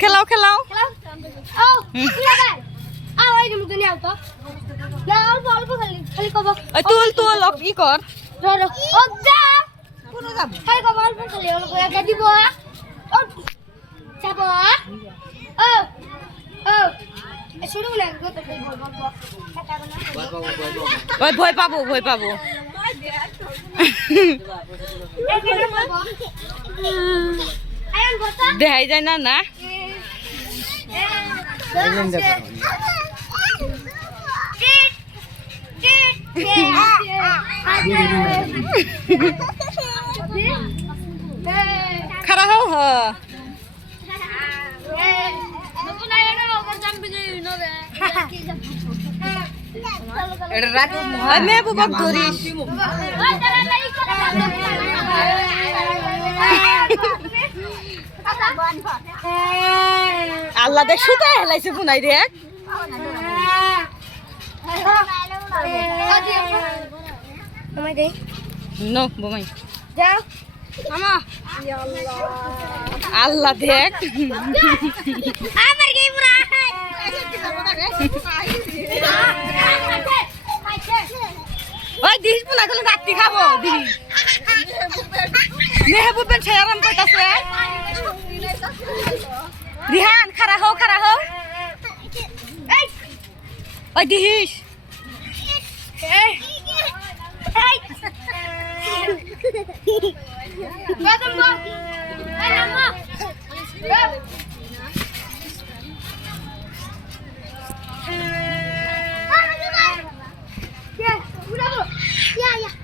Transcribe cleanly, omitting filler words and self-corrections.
খেলাও খেলাও তুল তুল ই কর ভয় পাবো ভয় পাবো দেখাই যায় না না খারা হও হ মেহবুবক ধরিস আল্লাহ দেখ সুতা হেলাইছে বুনাই দেখ নো বোমাই আল্লাহ দেখ ওই দিস পুনা গেলে রাত্রি খাবো দিদি মেহবুবেন ছেড়ারাম কইতাছে রিহান খারা হও ওই this Ya, udah bu. Ya, ya.